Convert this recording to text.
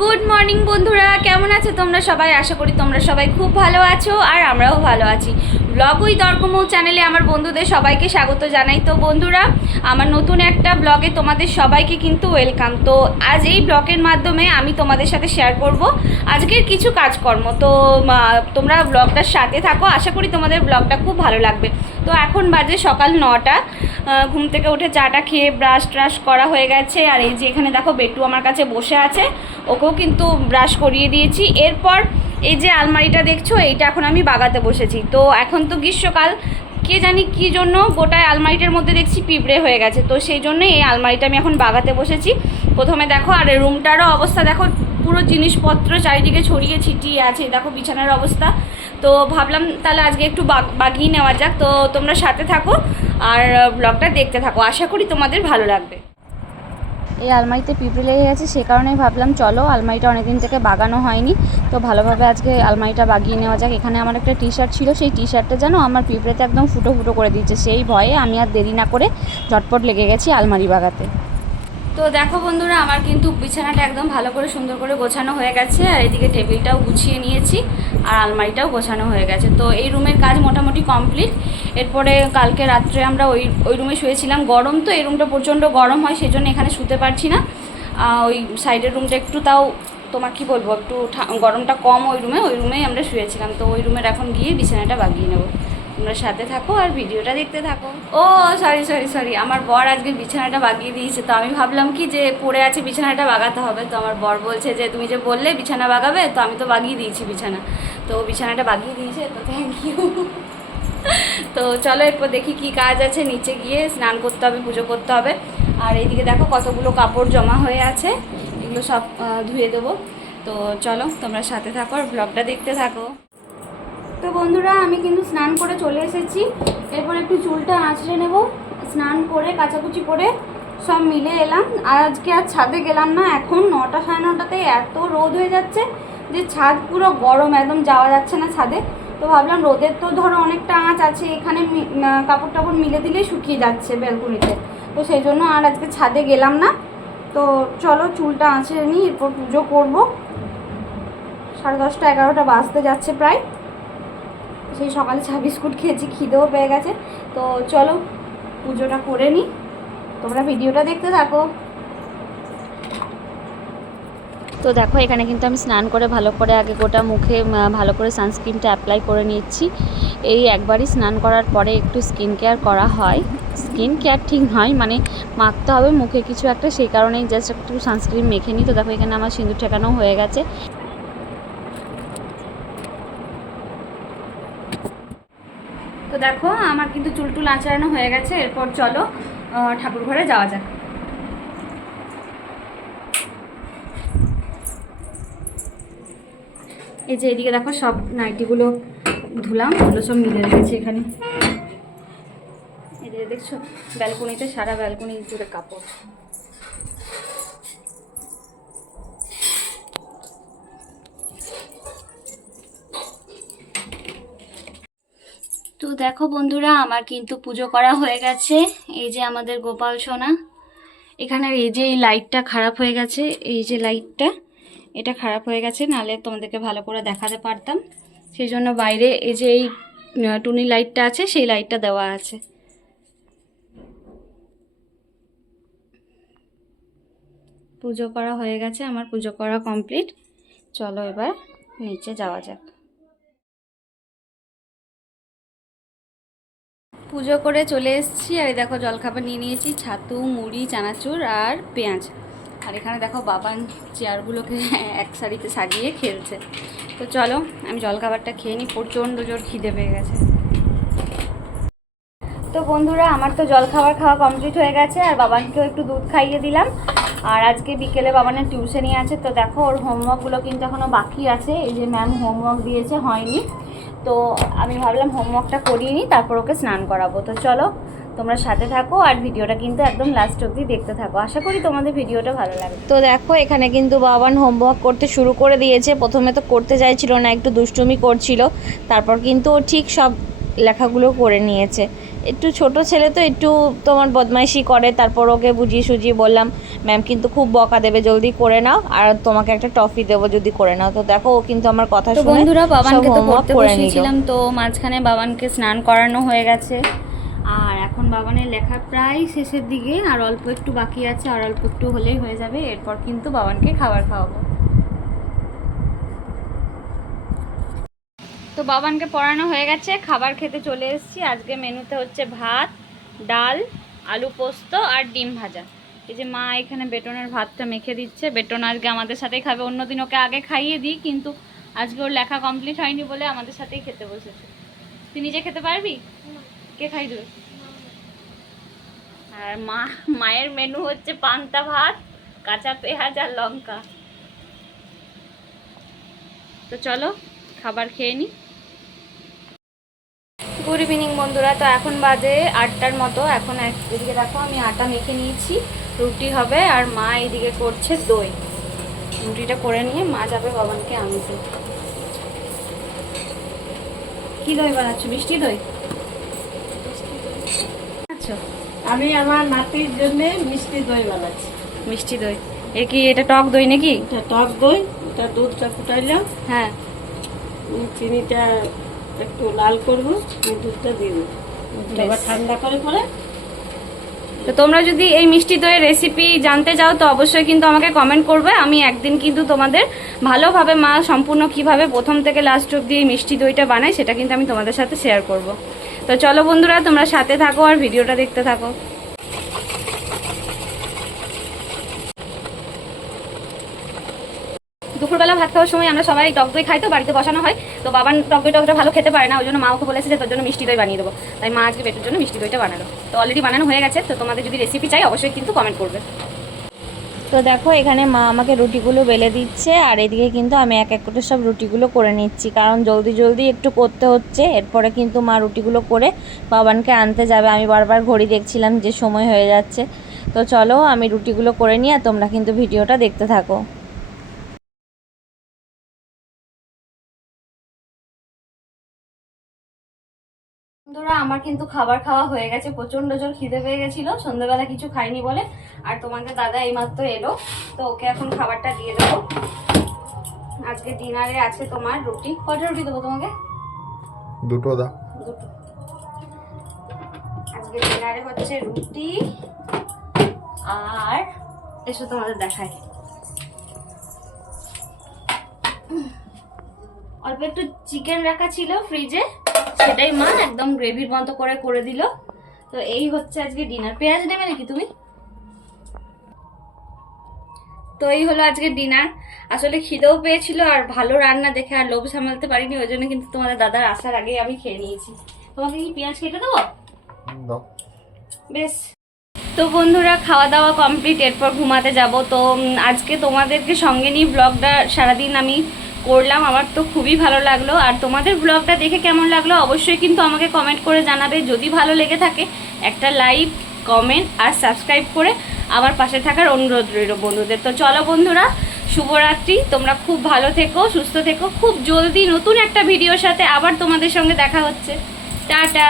Good morning বন্ধুরা, কেমন আছো তোমরা সবাই? আশা করি তোমরা সবাই খুব ভালো আছো আর আমরাও ভালো আছি। ব্লগ উই তর্কমৌ চ্যানেলে আমার বন্ধুদের সবাইকে স্বাগত জানাই। তো বন্ধুরা, আমার নতুন একটা ব্লগে তোমাদের সবাইকে কিন্তু ওয়েলকাম তো আজ এই ব্লগের মাধ্যমে আমি তোমাদের সাথে শেয়ার করব আজকের কিছু কাজকর্ম। তো তোমরা ব্লগটার সাথে থাকো, আশা করি তোমাদের ব্লগটা খুব ভালো লাগবে। তো এখন বাজে সকাল নটা ঘুম থেকে উঠে চাটা খেয়ে ব্রাশ ট্রাশ করা হয়ে গেছে। আর এই যে এখানে দেখো, বেটু আমার কাছে বসে আছে। ওকেও কিন্তু ব্রাশ করিয়ে দিয়েছি। এরপর এই যে আলমারিটা দেখছ, এইটা এখন আমি বাগাতে বসেছি। তো এখন তো গ্রীষ্মকাল, কে জানি কি জন্য গোটায় আলমারিটার মধ্যে দেখছি পিঁপড়ে হয়ে গেছে। তো সেই জন্য এই আলমারিটা আমি এখন বাগাতে বসেছি। প্রথমে দেখো, আর রুমটারও অবস্থা দেখো, পুরো জিনিসপত্র চারিদিকে ছড়িয়ে ছিটিয়ে আছে। দেখো বিছানার অবস্থা। তো ভাবলাম তাহলে আজকে একটু বাগিয়ে নেওয়া যাক। তো তোমরা সাথে থাকো আর ব্লগটা দেখতে থাকো। আশা করি তোমাদের ভালো লাগবে। এই আলমারিতে পিঁপড়ে লেগে গেছে, সে কারণেই ভাবলাম চলো, আলমারিটা অনেকদিন থেকে বাগানো হয়নি। তো ভালোভাবে আজকে আলমারিটা বাগিয়ে নেওয়া যাক। এখানে আমার একটা টি শার্ট ছিল, সেই টি শার্টটা যেন আমার পিঁপড়েতে একদম ফুটো ফুটো করে দিয়েছে। সেই ভয়ে আমি আর দেরি না করে ঝটপট লেগে গেছি আলমারি বাগাতে। তো দেখো বন্ধুরা, আমার কিন্তু বিছানাটা একদম ভালো করে সুন্দর করে গোছানো হয়ে গেছে, আর এদিকে টেবিলটাও গুছিয়ে নিয়েছি, আর আলমারিটাও গোছানো হয়ে গেছে। তো এই রুমের কাজ মোটামুটি কমপ্লিট। এরপরে কালকে রাত্রে আমরা ওই ওই রুমে শুয়েছিলাম। গরম তো, এই রুমটা প্রচণ্ড গরম হয়, সেই জন্য এখানে শুতে পারছি না। ওই সাইডের রুমটা একটু তাও, তোমার কি বলব, একটু গরমটা কম ওই রুমে, ওই রুমেই আমরা শুয়েছিলাম। তো ওই রুমের এখন গিয়ে বিছানাটা বাগিয়ে নেব। তোমরা সাথে থাকো আর ভিডিওটা দেখতে থাকো। ও সরি সরি সরি আমার বর আজকে বিছানাটা বাগিয়ে দিয়েছে। তো আমি ভাবলাম কি যে পড়ে আছে বিছানাটা বাগাতে হবে। তো আমার বর বলছে যে, তুমি যে বললে বিছানা বাগাবে, তো আমি তো বাগিয়ে দিয়েছি বিছানা। তো বিছানাটা বাগিয়ে দিয়েছে, তো থ্যাংক ইউ তো চলো এরপর দেখি কি কাজ আছে। নিচে গিয়ে স্নান করতে হবে, পুজো করতে হবে। আর এইদিকে দেখো কতগুলো কাপড় জমা হয়ে আছে। এগুলো সব ধুয়ে দেবো। তো চলো তোমরা সাথে থাকো আর ব্লগটা দেখতে থাকো। তো বন্ধুরা, আমি কিন্তু স্নান করে চলে এসেছি। এরপর একটু চুলটা আঁচড়ে নেব। স্নান করে, কাচাকুচি করে সব মিলে এলাম। আর আজকে আর ছাদে গেলাম না। এখন নটা সাড়ে নটাতে এত রোদ হয়ে যাচ্ছে যে ছাদ পুরো গরম, একদম যাওয়া যাচ্ছে না ছাদে। তো ভাবলাম রোদের তো ধরো অনেকটা আঁচ আছে, এখানে কাপড় টাপড় মিলে দিলেই শুকিয়ে যাচ্ছে ব্যালকনিতে। তো সেই জন্য আর আজকে ছাদে গেলাম না। তো চলো চুলটা আঁচড়ে নিই, এরপর পুজো করব। সাড়ে দশটা, এগারোটা বাজতে যাচ্ছে প্রায়। সেই সকালে চা বিস্কুট খেয়েছি, খিদেও পেয়ে গেছে। তো চলো, পুজোটা করে নিই তোমরা ভিডিওটা দেখতে থাকো। তো দেখো, এখানে কিন্তু আমি স্নান করে ভালো করে আগে গোটা মুখে ভালো করে সানস্ক্রিনটা অ্যাপ্লাই করে নিচ্ছি। এই একবারই স্নান করার পরে একটু স্কিন কেয়ার করা হয়। স্কিন কেয়ার ঠিক নয় মানে মাখতে হবে মুখে কিছু একটা, সেই কারণেই জাস্ট একটু সানস্ক্রিন মেখে নিই তো দেখো, এখানে আমার সিঁদুর ঠেকানো হয়ে গেছে। দেখো, আমার কিন্তু চুল টুল আঁচড়ানো হয়ে গেছে, এরপর চলো ঠাকুর ঘরে যাওয়া যাক। এই যে এদিকে দেখো, সব নাইটিগুলো ধুলাম, ওগুলো সব মিলে রেখেছি এখানে। এদিকে দেখছ, ব্যালকনিতে সারা ব্যালকনি জুড়ে কাপড়। তো দেখো বন্ধুরা, আমার কিন্তু পুজো করা হয়ে গেছে। এই যে আমাদের গোপাল সোনা। এখানে এই যে এই লাইটটা খারাপ হয়ে গেছে, এই যে লাইটটা, এটা খারাপ হয়ে গেছে, নালে তোমাদেরকে ভালো করে দেখাতে পারতাম। সেই জন্য বাইরে এই যে এই টুনি লাইটটা আছে, সেই লাইটটা দেওয়া আছে। পুজো করা হয়ে গেছে, আমার পুজো করা কমপ্লিট। চলো এবার নিচে যাওয়া যাক। পুজো করে চলে এসেছি। আর দেখো জলখাবার নিয়ে নিয়েছি, ছাতু, মুড়ি, চানাচুর আর পেঁয়াজ। আর এখানে দেখো বাবান চেয়ারগুলোকে এক সারিতে সাজিয়ে খেলছে। তো চলো, আমি জলখাবারটা খেয়ে নিই, প্রচণ্ড জোর খিদে পেয়ে গেছে। তো বন্ধুরা, আমার তো জলখাবার খাওয়া কমপ্লিট হয়ে গেছে, আর বাবানকেও একটু দুধ খাইয়ে দিলাম। আর আজকে বিকেলে বাবানের টিউশনই আছে, তো দেখো ওর হোমওয়ার্কগুলো কিন্তু এখনও বাকি আছে। এই যে ম্যাম হোমওয়ার্ক দিয়েছে, হয়নি। তো আমি ভাবলাম হোমওয়ার্কটা করিয়ে নিই, তারপর ওকে স্নান করাবো। তো চলো, তোমরা সাথে থাকো আর ভিডিওটা কিন্তু একদম লাস্ট অবধি দেখতে থাকো। আশা করি তোমাদের ভিডিওটা ভালো লাগবে। তো দেখো, এখানে কিন্তু বাবান হোমওয়ার্ক করতে শুরু করে দিয়েছে। প্রথমে তো করতে চাইছিল না, একটু দুষ্টুমি করছিল। তারপর কিন্তু ও ঠিক সব লেখাগুলো করে নিয়েছে। একটু ছোট ছেলে তো একটু তোমার বদমাইশি করে তারপর ওকে বুঝিয়ে সুঝিয়ে বললাম ম্যাম কিন্তু খুব বকা দেবে জলদি করে নাও আর তোমাকে একটা টফি দেবো যদি করে নাও। তো দেখো ও কিন্তু আমার কথা শুনে বন্ধুরা বাবানকে তো পড়তে। বসিয়েছিলাম তো মাঝখানে বাবানকে স্নান করানো হয়ে গেছে। আর এখন বাবানের লেখা প্রায় শেষের দিকে আর অল্প একটু বাকি আছে আর অল্প একটু হলেই হয়ে যাবে এরপর কিন্তু বাবানকে খাবার খাওয়াবো। তো বাবানকে পড়ানো হয়ে গেছে, খাবার খেতে চলে এসেছি। আজকে মেনুতে হচ্ছে ভাত, ডাল, আলু পোস্ত আর ডিম ভাজা। এই যে মা এখানে বেটনের ভাতটা মেখে দিচ্ছে। বেটন আজকে আমাদের সাথেই খাবে। অন্যদিন ওকে আগে খাইয়ে দিই, কিন্তু আজকে ওর লেখা কমপ্লিট হয়নি বলে আমাদের সাথেই খেতে বসেছে। তুই নিজে খেতে পারবি? কে খাই দেবে আর মা, মায়ের মেনু হচ্ছে পান্তা ভাত, কাঁচা পেঁয়াজ আর লঙ্কা। তো চলো, খাবার খেয়ে নিই গুড ইভিনিং বন্ধুরা। তো এখন বাজে আটটার মতো। এখন এদিকে দেখো আমি আটা মেখে নিয়েছি। রুটি হবে আর মা এদিকে করছে দই। রুটিটা করে নিয়ে মা যাবে বাবানকে আনতে। কি দই বানাচ্ছ? মিষ্টি দই? আচ্ছা আমি আমার নাতির জন্য মিষ্টি দই বানাচ্ছি। মিষ্টি দই। এ কি এটা টক দই নাকি? এটা টক দই এটা দুধটা ফুটাইলাম। হ্যাঁ। চিনিটা একটু লাল করব দুধটা দিয়ে দেবো। দুধটা আবার ঠান্ডা করে পরে তো তোমরা যদি এই মিষ্টি দইয়ের রেসিপি জানতে চাও তো অবশ্যই কিন্তু আমাকে কমেন্ট করবে। আমি একদিন কিন্তু তোমাদের ভালোভাবে মা সম্পূর্ণ কীভাবে প্রথম থেকে লাস্ট অব্দি এই মিষ্টি দইটা বানাই সেটা কিন্তু আমি তোমাদের সাথে শেয়ার করব। তো চলো বন্ধুরা তোমরা সাথে থাকো আর ভিডিওটা দেখতে থাকো। দুপুরবেলা ভাত খাওয়ার সময় আমরা সবাই টক দই খাই তো, বাড়িতে বসানো হয়। তো বাবান টক দই টকটা ভালো খেতে পারে না, ওই জন্য মা ওকে বলেছে যে, তোর জন্য মিষ্টি দই বানিয়ে দেবো। তাই মা আজকে বেটের জন্য মিষ্টি দইটা বানালো। তো অলরেডি বানানো হয়ে গেছে, তো তোমাদের যদি রেসিপি চাই, অবশ্যই কিন্তু কমেন্ট করবে। তো দেখো, এখানে মা আমাকে রুটিগুলো বেলে দিচ্ছে, আর এদিকে কিন্তু আমি এক এক করে সব রুটিগুলো করে নিচ্ছি। কারণ জলদি জলদি একটু করতে হচ্ছে, এরপরে কিন্তু মা রুটিগুলো করে বাবানকে আনতে যাবে। আমি বারবার ঘড়ি দেখছিলাম যে সময় হয়ে যাচ্ছে। তো চলো, আমি রুটিগুলো করে নিয়ে তোমরা কিন্তু ভিডিওটা দেখতে থাকো। বন্ধুরা আমার কিন্তু খাবার খাওয়া হয়ে গেছে প্রচণ্ড জোর খিদে পেয়ে গেছিল সন্ধ্যেবেলা কিছু খাইনি বলে। আর তোমাদের দাদা এইমাত্র এলো তো ওকে এখন খাবারটা দিয়ে দেবো। আজকে ডিনারে আছে তোমার রুটি। কটা রুটি দেবো তোমাকে? দুটো দা দুটো। আজকে ডিনারে হচ্ছে রুটি আর এসো তোমাদের দেখাই। অল্প একটু চিকেন রাখা ছিল ফ্রিজে সেটাই মা একদম গ্রেভির মতো করে করে দিল। তো এই হচ্ছে আজকে ডিনার পেঁয়াজ নেবে নাকি তুমি? তো এই হলো আজকে ডিনার আসলে খিদেও পেয়েছিল আর ভালো রান্না দেখে আর লোভ সামলাতে পারিনি ওই জন্য কিন্তু তোমাদের দাদার আসার আগে আমি খেয়ে নিয়েছি। তোমাকে কি পেঁয়াজ কেটে দেবো? বেশ। তো বন্ধুরা খাওয়া দাওয়া কমপ্লিট এরপর ঘুমাতে যাব। তো আজকে তোমাদেরকে সঙ্গে নিয়ে ব্লগটা সারাদিন আমি করলাম, আমার তো খুবই ভালো লাগল। আর তোমাদের ব্লগটা দেখে কেমন লাগল অবশ্যই কিন্তু আমাকে কমেন্ট করে জানাবে। যদি ভালো লেগে থাকে, একটা লাইক কমেন্ট আর সাবস্ক্রাইব করে আমার পাশে থাকার অনুরোধ রইল বন্ধুদের। তো চলো বন্ধুরা, শুভরাত্রি। তোমরা খুব ভালো থেকো, সুস্থ থেকো। খুব জলদি নতুন একটা ভিডিওর সাথে আবার তোমাদের সঙ্গে দেখা হচ্ছে। টাটা!